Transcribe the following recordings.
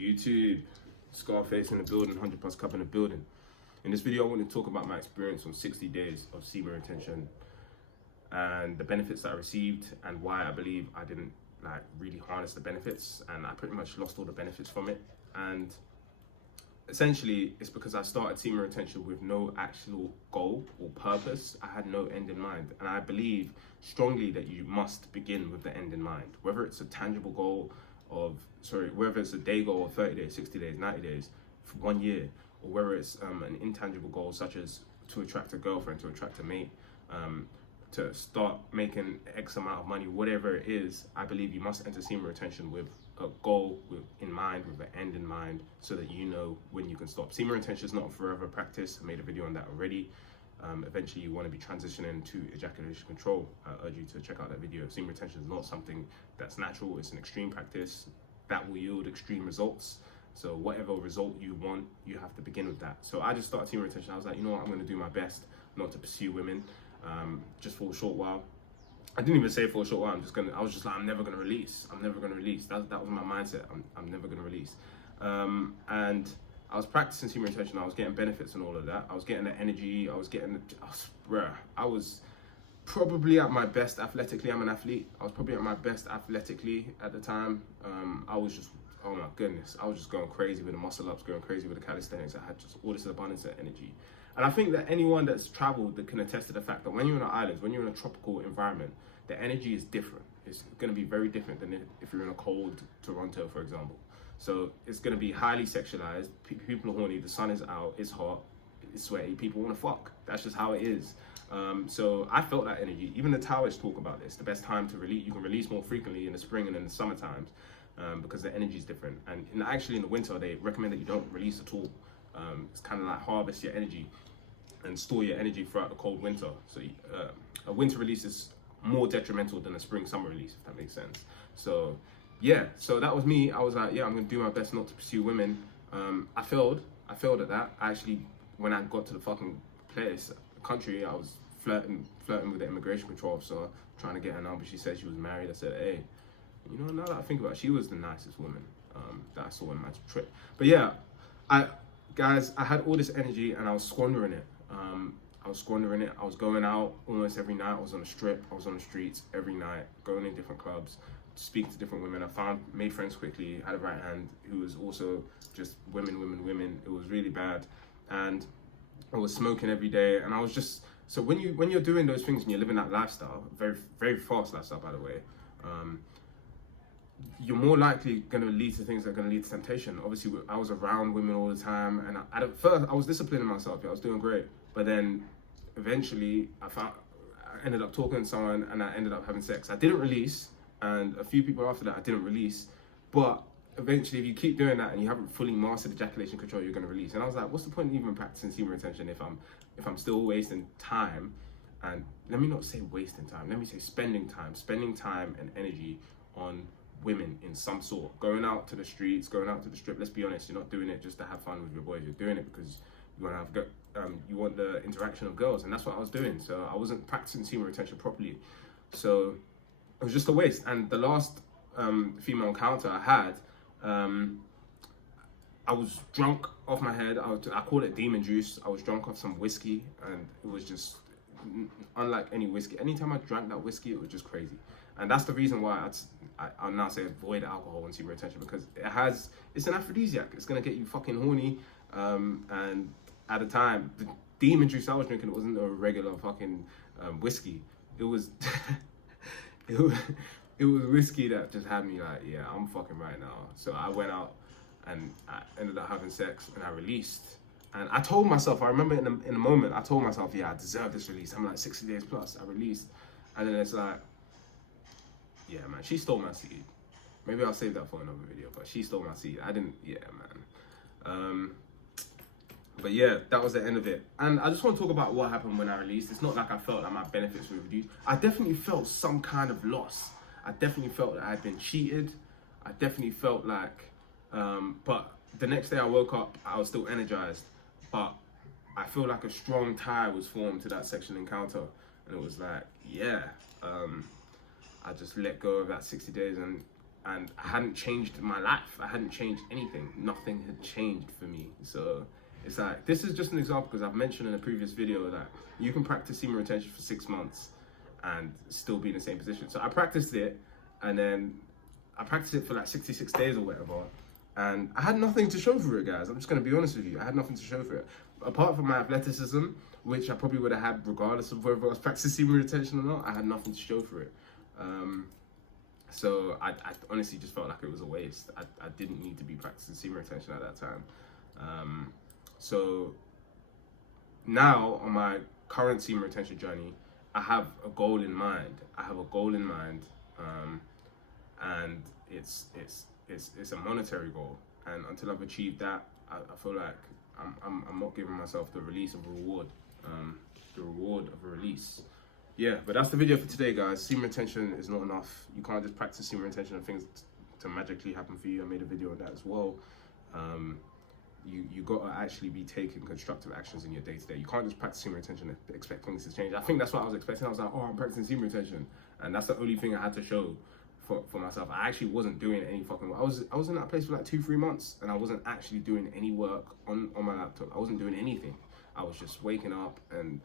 YouTube, Scarface in the building, 100 plus cup in the building. In this video, I want to talk about my experience on 60 days of semen retention and the benefits that I received and why I believe I didn't really harness the benefits, and I pretty much lost all the benefits from it. And essentially, it's because I started semen retention with no actual goal or purpose. I had no end in mind, and I believe strongly that you must begin with the end in mind, whether it's a tangible goal whether it's a day goal of 30 days, 60 days, 90 days, for 1 year, or whether it's an intangible goal such as to attract a girlfriend, to attract a mate, to start making X amount of money, whatever it is. I believe you must enter semen retention with a goal in mind, with an end in mind, so that you know when you can stop. Semen retention is not a forever practice. I made a video on that already. Eventually you want to be transitioning to ejaculation control. I urge you to check out that video. Semen retention is not something that's natural. It's an extreme practice that will yield extreme results. So whatever result you want, you have to begin with that. So I just started semen retention. I was like, you know what, I'm going to do my best not to pursue women just for a short while. I didn't even say for a short while. I was just like, I'm never going to release. I'm never going to release. That was my mindset. I'm never going to release. And I was practicing semen retention. I was getting benefits and all of that. I was getting the energy. I was probably at my best athletically. I'm an athlete. I was probably at my best athletically at the time. I was just, oh my goodness, I was just going crazy with the muscle ups, going crazy with the calisthenics. I had just all this abundance of energy. And I think that anyone that's traveled that can attest to the fact that when you're on an island, when you're in a tropical environment, the energy is different. It's going to be very different than if you're in a cold Toronto, for example. So it's going to be highly sexualized. People are horny. The sun is out. It's hot. It's sweaty. People want to fuck. That's just how it is. So I felt that energy. Even the Taoists talk about this. The best time to release, you can release more frequently in the spring and in the summer times because the energy is different. And actually in the winter, they recommend that you don't release at all. It's kind of like harvest your energy and store your energy throughout the cold winter. So a winter release is more detrimental than a spring-summer release, if that makes sense. So yeah, so that was me. I was like, yeah, I'm gonna do my best not to pursue women. I failed at that. Actually, when I got to the fucking country, I was flirting with the immigration control officer, trying to get her number. She said she was married. I said, hey, you know, now that I think about it, she was the nicest woman that I saw on my trip. But yeah, I had all this energy and I was squandering it. I was going out almost every night. I was on the strip. I was on the streets every night, going in different clubs, speaking to different women. I made friends quickly, had a right hand who was also just women. It was really bad. And I was smoking every day. And I was just, so when you're doing those things and you're living that lifestyle, very, very fast lifestyle, by the way, you're more likely going to lead to things that are going to lead to temptation. Obviously, I was around women all the time, and at first, I was disciplining myself. I was doing great, but then eventually, I ended up talking to someone, and I ended up having sex. I didn't release, and a few people after that, I didn't release. But eventually, if you keep doing that and you haven't fully mastered ejaculation control, you're going to release. And I was like, what's the point in even practicing semen retention if I'm still wasting time? And let me not say wasting time. Let me say spending time and energy on women in some sort, going out to the streets, going out to the strip. Let's be honest, you're not doing it just to have fun with your boys. You're doing it because you want to have you want the interaction of girls, and that's what I was doing. So I wasn't practicing semen retention properly, so it was just a waste. And the last female encounter I had, I was drunk off my head. I call it demon juice. I was drunk off some whiskey, and it was just unlike any whiskey. Anytime I drank that whiskey, it was just crazy. And that's the reason why I'll now say avoid alcohol and semen retention, because it's an aphrodisiac. It's gonna get you fucking horny. And at the time, the demon juice I was drinking, it wasn't a regular fucking whiskey. It was it was whiskey that just had me like, yeah, I'm fucking right now. So I went out and I ended up having sex and I released. And I told myself, I remember in the moment, I told myself, yeah, I deserve this release. I'm like 60 days plus, I released. And then it's like, yeah, man, she stole my seed. Maybe I'll save that for another video, but she stole my seed. I didn't, yeah, man. But yeah, that was the end of it. And I just want to talk about what happened when I released. It's not like I felt that my benefits were reduced. I definitely felt some kind of loss. I definitely felt that I had been cheated. I definitely felt like, but the next day I woke up, I was still energized. But I feel like a strong tie was formed to that sexual encounter. And it was like, yeah, I just let go of that 60 days and and I hadn't changed my life. I hadn't changed anything. Nothing had changed for me. So it's like, this is just an example because I've mentioned in a previous video that you can practice semen retention for 6 months and still be in the same position. So I practiced it, and then I practiced it for like 66 days or whatever, and I had nothing to show for it, guys. I'm just gonna be honest with you. I had nothing to show for it. Apart from my athleticism, which I probably would have had regardless of whether I was practicing semen retention or not, I had nothing to show for it. So I honestly just felt like it was a waste. I didn't need to be practicing semen retention at that time. So now on my current semen retention journey, I have a goal in mind. And it's a monetary goal. And until I've achieved that, I feel like I'm not giving myself the release of a reward, the reward of a release. Yeah, but that's the video for today, guys. Semen retention is not enough. You can't just practice semen retention and things to magically happen for you. I made a video on that as well. You got to actually be taking constructive actions in your day-to-day. You can't just practice semen retention and expect things to change. I think that's what I was expecting. I was like, oh, I'm practicing semen retention, and that's the only thing I had to show for myself. I actually wasn't doing any fucking work. I was in that place for like 2-3 months, and I wasn't actually doing any work on my laptop. I wasn't doing anything. I was just waking up and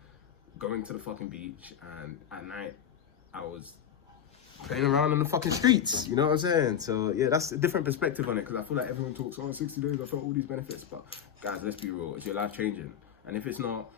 going to the fucking beach, and at night I was playing around in the fucking streets, you know what I'm saying? So yeah, that's a different perspective on it, because I feel like everyone talks, oh, 60 days, I felt all these benefits, but guys, let's be real, is your life changing? And if it's not,